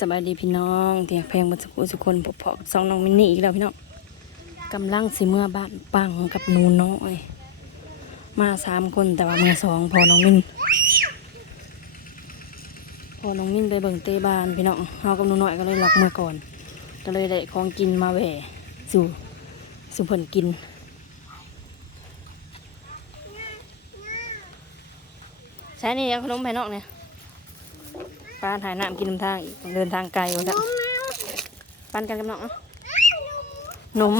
สบายดีพี่น้องเตียงเพงบนสุขุสุคนพบพอกับสองน้องมินนี่อีกแล้วพี่น้องกำลังสิเมื่อบ้านปังกับนูน้อยมาสามคนแต่ว่ามือสองพอน้องมินพอน้องมินไปเบิ่งเตะบานพี่น้องเฮากับนูน้อยก็เลยหลักเมื่อก่อน ก็เลยได้ของกินมาแหวสู่สู่เพิ่นกินใช้นี่ขนมภายนอกเนี่ย ป้านหายน้ำกินน้ำทางอีกเดินทางไกลวะจ้ะปันกันกับน้องเนาะนม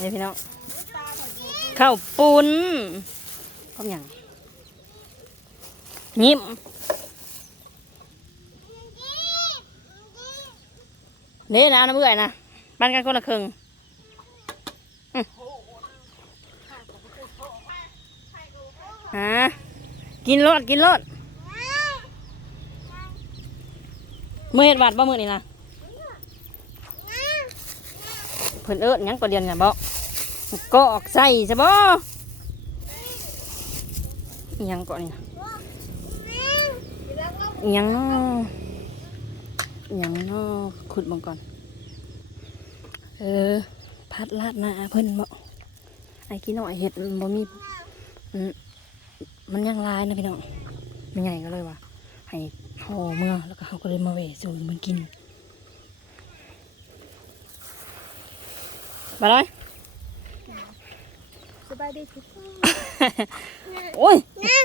นี่พี่น้องข้าวปุ้นก็อย่างยิ้มเด้นะน้ำเบื่อยนะปันกันคนละครึ่ง ฮะกินรถกินรถมือเห็ดบาดบ่เมื่อนี่นะเพิ่นเอิ้นยังประเดียวน่ะบ่ก็ออกใส่ใช่บ่อิหยังก่อนนี่ยังนอยังนาะขุดบังก่อน เออ พัดลาดหน้าเพิ่นบ่ไอ้กินหน่อยเห็ดบ่มีอืม มันยังลายนะพี่น้องไม่ใหญ่ก็เลยว่าให้ห่อเมื่อแล้วก็เขาก็เลยมาเวสูนมันกินไปเลยสบายดีทุกคนโอ้ย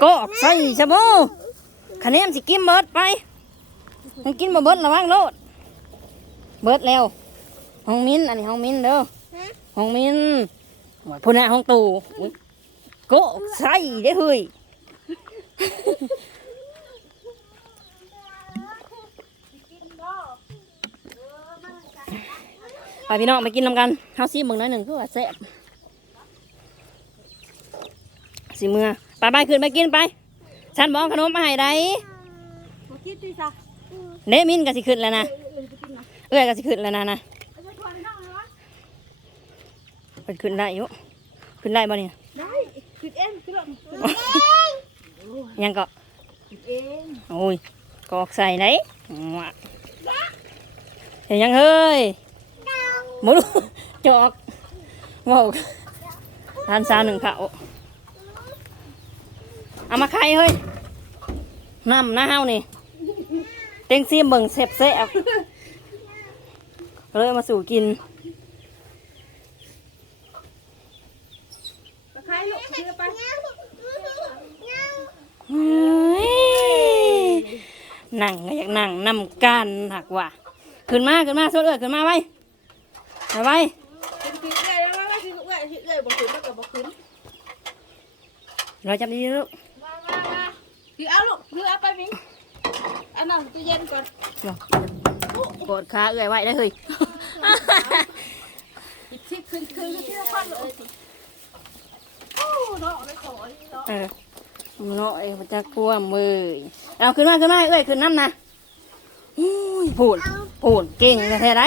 ก็ออกใส่ชะโบคะแนนสิกินเบิดไปมันกินมาเบิดระวังโลดเบิดแล้วห้องมิ้นอันนี้ห้องมิ้นเด้อห้องมิ้นว่าพุ่นน่ะห้องตู่อุ๊ยก็ออกใส่ได้อเฮ้ย ไปพี่น้องไปกินนำกันเฮาซีเบิ่งหน้อยหนึ่งคือว่าแซ่บสิเมื่อไปไปขึ้นไปกินไปฉันบอกขนมมาให้ได้มาคิดดิจ้ะเนมินก็สิขึ้นแล้วนะเอ้อยก็สิขึ้นแล้วนะนะเอาไปก่อนนั่งเลยวะเป็นขึ้นได้อยู่ขึ้นได้บ่เนี่ยได้คิดเองคิดเอง ยังก็คิดเองโอ้ยกอกใส่ไหนวะเห็นยังเฮ้ยหมูดูจอกว้าวทานซาหนึ่งเขาเอามาไข่เฮ้ยน้ำหน้าเฮานี่เต็งซีมเบิ่งเสบเสบเลยเอามาสู่กิน ตะไคร้ลูกเชื่อไป เฮ้ยนั่งก็อยาก นั่งนำกันหักว่ะขึ้นมาขึ้นมาสดเอ้ยขึ้นมาไว้ไปไว้กินกินเลยว่าว่ากินเลยกินเลยบอกขึ้นแล้วก็บอกขึ้นเราจับดีๆลูกมามามาคือเอาลูกคือเอาไปมิ้งอันนั้นตู้เย็นก่อนกดขาเอ้ยไว้ได้เฮ้ยหยิบที่คืนคืนที่ละคนเลยโอ้เนาะไม่ขอนี่เนาะเออเนาะไอ้มันจะกลัวมือเอาขึ้นมาขึ้นมาเอ้ยขึ้นน้ำนะ อุ้ยพูดพูดเก่งแท้ไร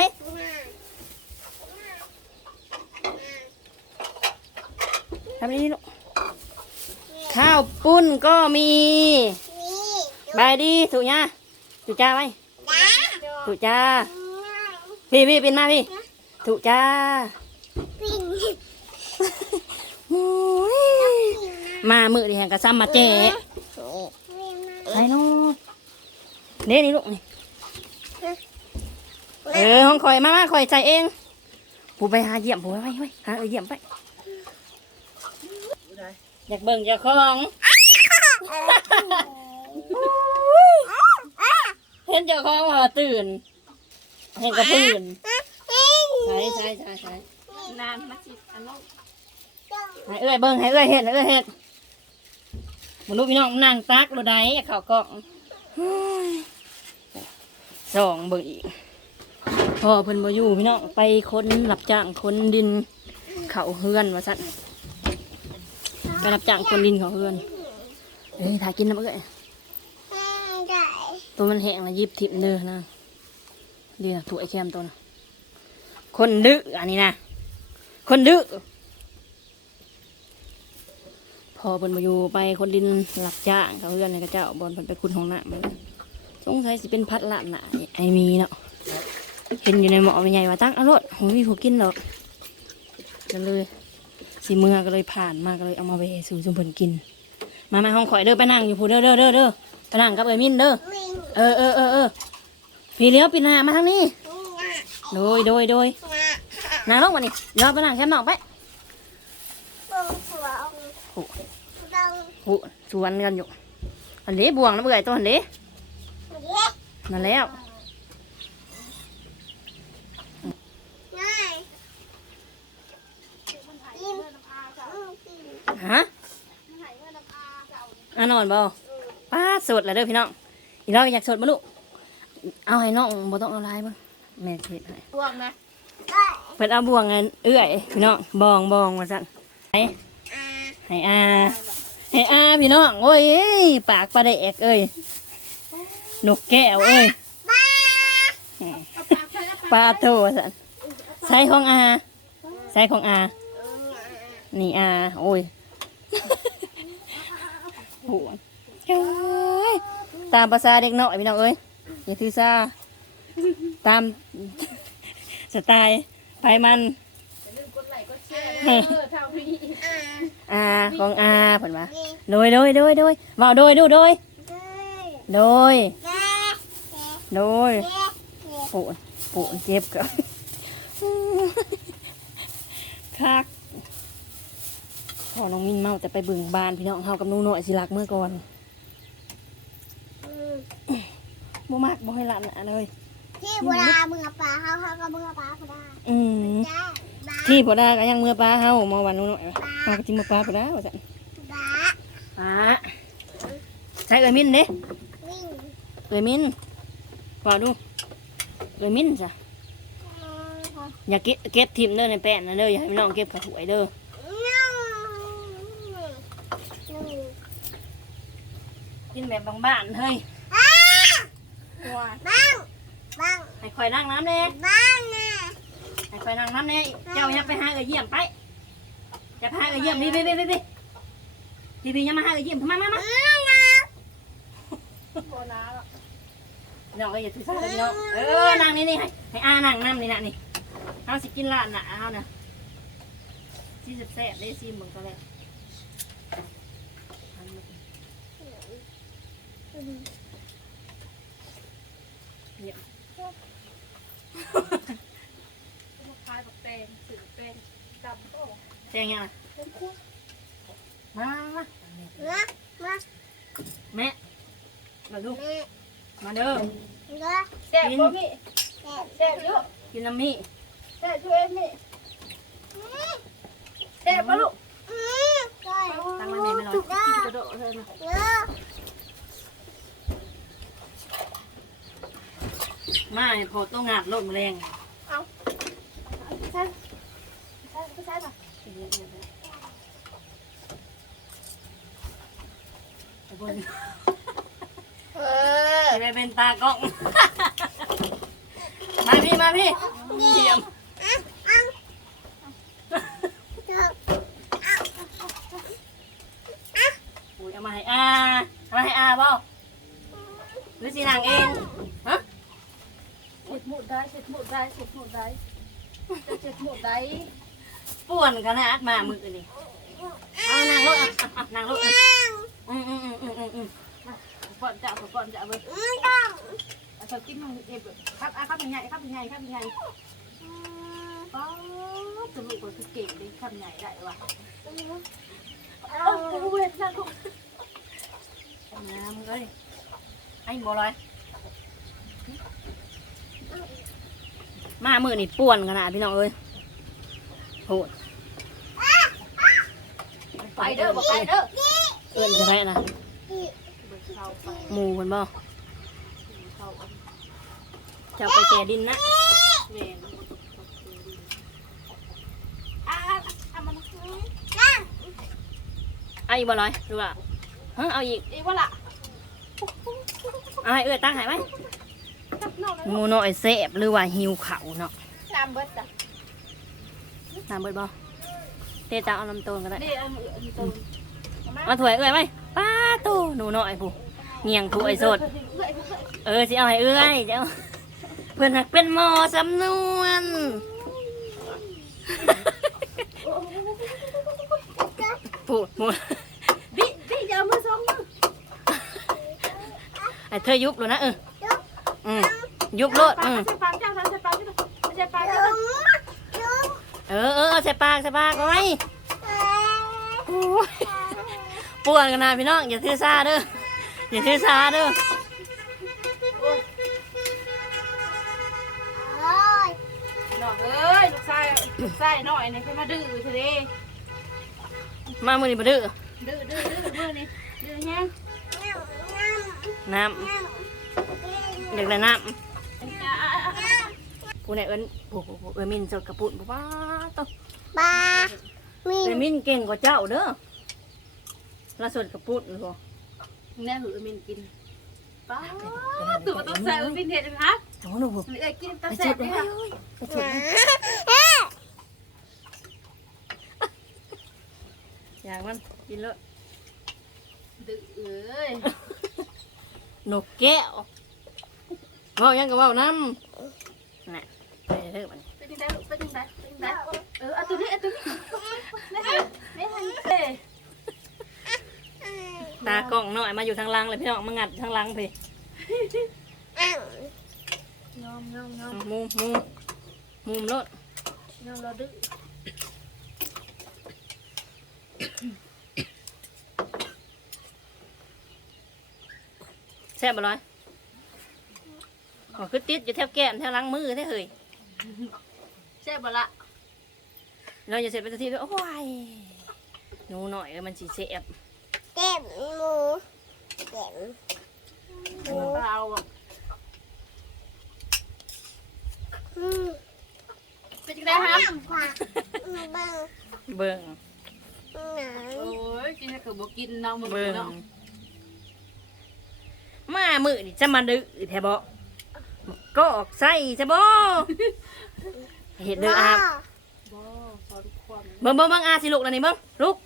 ทำดีๆลูกข้าวปุ้นก็มีบายดีถูกยาถูกจ้าไว้ถูกจ้า พี่พี่เป็นมาพี่ ถูกจ้ามามือดิแห่งกระซ้ำมาเจ๊ไปโน่นเด้นี่ลูกนี่ เออห้องคอยมามาคอยใจเองผู้ไปหาเยี่ยมผู้ไปไปไปหาเออเยี่ยมไปอยากเบิ่งเจ้าของเห็นเจ้าของว่าตื่นเห็นกระตื่นใช่ใช่ใช่ใช่นานมาสิอันนั้นให้เอ้ยเบิ่งให้เอ้ยเห็นให้เอ้ยเห็นมนุษย์พี่น้องนั่งตักรถไดเข่าวกล่องสองเบิ่งอีก พ่อเพิ่นบ่อยู่พี่น้องไปคนรับจ้างคนดินเขาเฮือนว่าซั่นไปรับจ้างคนดินเขาเฮือนเอ้ยถ่ายกินน้ำเอ้ยตัวมันแห้งแล้วยิบทิ่มเด้อนะดี๋ยวถูกไอ้แคมตัวนะคนดื้ออันนี้นะคนดื้อพอเพิ่นมาอยู่ไปคนดินหลับจ้างเขาเพื่อนในกระเจ้าบอลเพิ่นไปคุณของหน้ามันสงสัยสิเป็นพัดละหนาไอมีเนาะ เห็นอยู่ในหม้อใหญ่ว่าตั้งเอารถหมีผู้กินหรอกก็เลยสีเมื่อก็เลยผ่านมาก็เลยเอามาไปสู่ชุมเพิ่นกิน มามาห้องข่อยเด้อไปนั่งอยู่ผู้เด้อเด้อเด้อเด้อไปนั่งกับเอ้ยมินเด้อเออเออเออเออพี่เลี้ยวปีหน้ามาทางนี้โดยโดยโดยนางลงมานี่รอไปนั่งแคมป์นอกไปหูสวนกันอยู่อันนี้บวงนะเบื่อตัวอันนี้นั่นแล้ว ฮะอะนอนบ่ป้าสดแล้วเด้อพี่น้องอีน้องอยากสดบ่ลูกเอาให้น้องบ่ต้องเอาลายบ่แม่เฮ็ดให้พวกนะเพิ่นเอาบ่วงเงินเอื้อยพี่น้องบองบองว่าซั่นให้ให้อาให้อาพี่น้องโอ้ยปากปลาแดกเอ้ยนกแก้วเอ้ยเอาปากใส่แล้วปลาโตว่าซั่นใส่ของอาใส่ของอานี่อาโอ้ย โหเอ้ยตามภาษาเด็กน้อยพี่น้องเอ้ยอย่าถือซาตามสไตล์ไปมันลืมกดไลค์กดแชร์เออเท่าพี่อาของอาเพิ่นว่าโดยโดยโดยโดยว้าโดยดูโดยโดยโดยปูนปูนเจ็บกับคัก พอน้องมินเมาแต่ไปเบิ่งบ้านพี่น้องเฮากับหนูหน่อยสิรักเมื่อก่อนบ่มากบ่ให้หลานอะเลยที่เวลามึงกับปลาเขาเขาก็มึงกับปลาเขาได้อืมจ้าบ้าที่พอได้ก็ยังเมื่อป้าเฮามาวันหนูหน่อยว่าเอาก็จิมาป้าพอได้ว่าซั่นบ้าป้าใช้เอ้ยมินเด้วิ่งเอ้ยมินว่าดูเอ้ยมินจ้ะอย่าเก็บเก็บทิมเด้อในแป้นนะเด้ออย่าให้พี่น้องเก็บขาถวยเด้อ น้อง กิน แบบบางๆเฮ้ยว้าบ้างบ้างให้คอยนั่งน้ำเด้บ้างนะให้คอยนั่งน้ำเด้เจ้าอย่าไปหาเอ้ยเยี่ยมไปอย่าไปหาเอ้ยเยี่ยมพี่พี่พี่พี่พี่พี่พี่อย่ามาหาเอ้ยเยี่ยมมามามาโบนาแล้วน้องก็อย่าถือสาเลยพี่น้องเออนั่งนี่นี่ให้ให้อานั่งน้ำนี่นะนี่เอาสิกินลาดน่ะเอาน่ะซีแซ่บๆได้ซีมึงก็แล้ว มาคายแบบแตงสื่อเป็นดำโตแจ้งยังไงเป็นคู่มามานะมาแม่มาดูแม่มาเด้อก็แซ่บบ่มีแซ่บเยอะกินน้ำมี่แซ่บช่วยมีแซ่บปะลูกอืมก็ตั้งไว้แม่ไม่ร้อยกินกระโดดเลยนะ เนาะ มาให้พอต้องงาดลดแมลงใช่ใช่ใช่ป่ะไอ้บนเออไปเป็นตากล้อง มาพี่มาพี่เทียมเจ้าอุ้ยเอามาให้อาเอามาให้อาบ่หรือสีนางเองฮะเช็ดหมูได้เช็ดหมูได้เช็ดหมูได้เช็ดหมูได้ป่วนขนาดมามือนี่เอานางรถอะอะนางรถอะอืมอืมอืมอืมอืมอืมก่อนจะก่อนจะเว้ยอืมต้องเธอกินมันเอ็บครับอะครับเป็นไงครับเป็นไงครับเป็นไงป๊าสรุปว่าคือเก่งได้คำใหญ่ได้ว่ะเอาเว้ยนั่งลูกน้ำเลยไอ้บัวลอย มามือนี่ป่วนขนาดพี่น้องเอ้ยโหดไปเด้อบอกไปเด้อเอื้อนจะได้นะเข้าไปหมูเพิ่นบ่เข้าจะเอาไปแก่ดินนะเวรอะอะมันเอาอีกบ่ลอยดูว่าฮะเอาอีกอีว่าล่ะเอาให้เอื้อตั้งใหายไหม นอกหมูน้อยเสบหรือว่าหิวเขาวเนาะน้ำเบิดจ้ะน้ำเบิดบ่เตะตาเอาลำต้นก็ได้ นี่อันอันตัวมมาถวยเอ้ยไหมป้าตู้หนูน้อยผู้เงียงผู้ไอ้สด เอ้ยเอ้ยเออสิเอาให้เอ้ยเจ้าเพื่อนหักเป็นหมอสำนวนผู้หมูบิบิอย่าเอามือสองมือไอ้เธอยุบเลยนะเออ อืมยุบโลดอืม ใส่ปากเจ้าใส่ปากเจ้าใส่ปากเจ้าจุ๊บจุ๊บเออเออเอาใส่ปากใส่ปากเอาไว้เอ้ยโอ้ยปวดกันนะพี่น้อง อย่าถือซาเด้ออย่าถือซาเด้อโอ้ยน้องเอ้ยลูกชายลูกชายน้อยนี่คือมาดื้อทีเดีมามือนี่มาดื้อดื้อดื้อดื้อมือนี่ดื้อแห้งน้ำ น้ำน้น้ำำอยากได้น้อะอะอะำผู้ไหนเอิ้นผู้ผู้ผู้เอิ้นมินสดกระปุ่นป้าต้องปลามีเอิ้นมินเก่งกว่าเจ้าเด้อล่าสุดกระปุ่นเลยบ่แน่หือมินกินป้าตัวต้องใส่มินเห็ดครับโอ้โหหนูเอ้ยกินตาไปแซ่จุบดเลเลยยค่ะไปจุดเลยอย่างมันกินเลยดื้อเอ้ยนกแก้ว เว่ายังกับว่าน้ำน่ะไปเรื่อยมันไปถึงไหนไปถึงไหนไปถึงไหนเออเอาตัวนี้เอาตัวนี้ไม่ทันไม่ทันเอ้ยตากล้องหน่อยมาอยู่ทางหลังเลยพี่น้องมางัดทางหลังพี่อ้าวยอมยอมยอมมุมมุมมุมรถยอมเราดื้อแซ่บบ่ร้อย อ๋อคือติดอยู่แถวแก้มแถวหลังมือแท้เฮ้ยแซ่บบ่ละเราจะเสร็จไปสักทีด้วยโอ้ยหนูหน่อยเออมันสีเสียบเจ็บหมูเจ็บเปล่าอะอืมไปถึงไหนครับขวาบังเบิ่งหนังโอ้ยกินคือบ่กินเนาะมึงเบิ่งเนาะมามือนี่จะมาดื้อแท้บ่ ก็ออกใส่จะบ่เห็ดเด้ออาบบ่สอนความเบิ่งเบิ่งเบิ่งอาสิลูกแล้วนี่เบิ่งลูก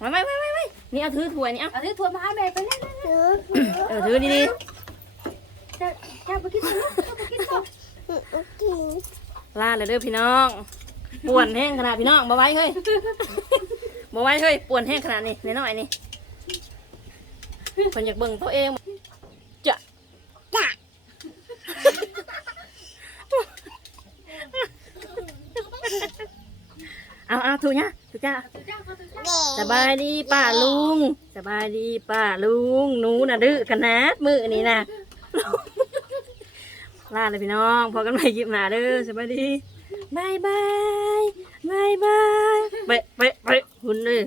มาไม่ไม่ไม่ไม่นี่เอาถือถ้วยนี่เอาอันนี้ทวนมาหาแม่ไปเลยถือเออถือดีจะจะไปกินตัวจะไปกินตัวกินๆลาเลยเด้อพี่น้องป่วนแห้งขนาดพี่น้องบ่ไหว้เฮ้ยบ่ไหว้เฮ้ยป่วนแห้งขนาดนี้น้อยๆนี่เพิ่นอยากเบิ่งตัวเองจะ จ้ะ เอาเอาถูกเนี่ยถูกจ้าเด็กสบายดีป้าลุง สบายดีป้าลุงหนูน่ะดื้อขนาดมือนี่นะลาเลยพี่น้องพอกันใหม่ยิบหนาเด้อสบายดีบายบายบายบายไปไปไปหุ่นเลย